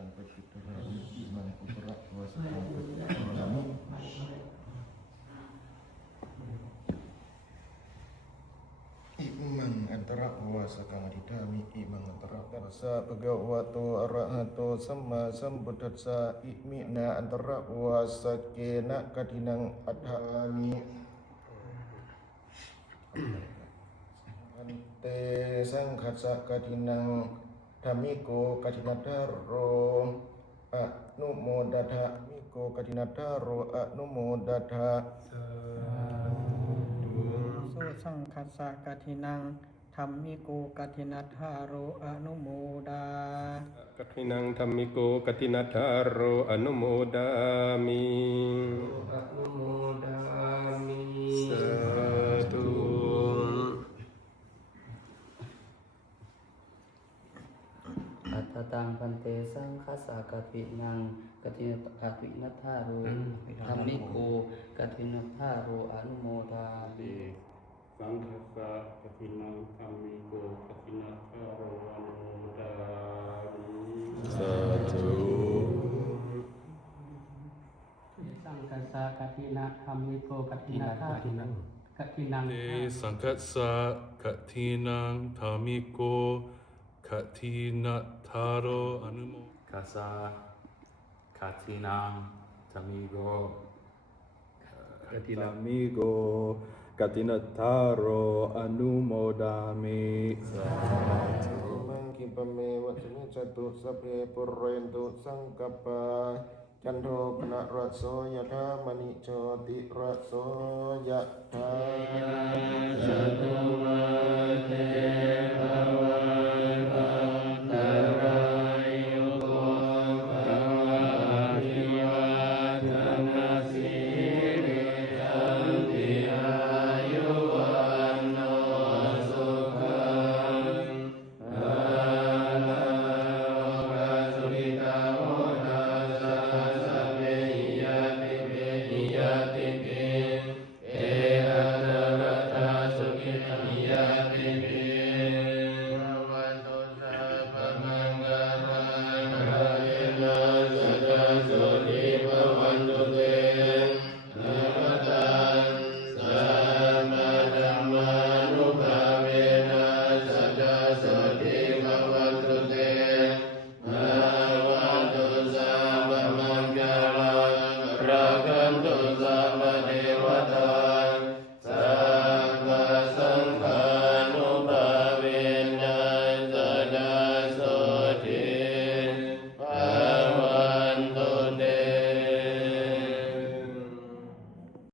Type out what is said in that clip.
สังปจิตตระวิอิมังอุตระวาสกังปจิตตระมิอิมังอันตระวาสกังอธิธามิอิมังอันตระตัสสะภะคะวะโตอะระหะโตสัมมาสัมพุทธัสสะอิมินาอันตระวาสเกนะกัทินังอัฏฐามิอันเตสังคัสสะกัทินังธัมมิโกกัทินัทธาโรอะนุโมดัถะมิโกกัทินัทธาโรอะนุโมดัถะสุสังคัสสะกัทินังธัมมิโกกัทินัทธาโรอนุโมดากัทินังธัมมิโกกัทินัทธาโรอนุโมดามิอนุโมดามิสาธุอัตตตังพันเตสังคัสสะกตินังกตินัทธาโรธัมมิโกกตินัทธาโรอนุโมทามิสังฆัสสะกตินังธัมมิโกกตินัทธาโรอนุโมดามิสาธุสังคัสสะกตินังธัมมิโกกตินัทธาโรกตินัง เตสังคัสสะกะทีนังธามิโกกะทีนัทธาโรอนุโมกัสสะกะทินังธามิโกกตินามิโกกตินัทธาโรอนุโมดามิสาธุ มังคิปะเมวัชมิจตุสัพเพปุเรนตุสังกปาจันโทปนะระโสยถามณิโชติระโสยถาสัตตวะเทภวันตันตรายโยโกภวะภิวัฒนาสิริสันติอายุวันโนสุขังภาลังโภคสุขิตาโหนาสัสสะเปหิยติเปหิยติเปเออัตตระตาสุขิตหิยติเปภวันตุสัพพมังคลังอะเรนะสัจจโสติภวันตุเตนะระตังสัมมาธัมมานุภาเวนะสัจจโสติภวันตุเตนะวันตุสัพพมังคลังรักขันตุสัพพเทวตาสัพพสังฆานุภาเวนะสัจจโส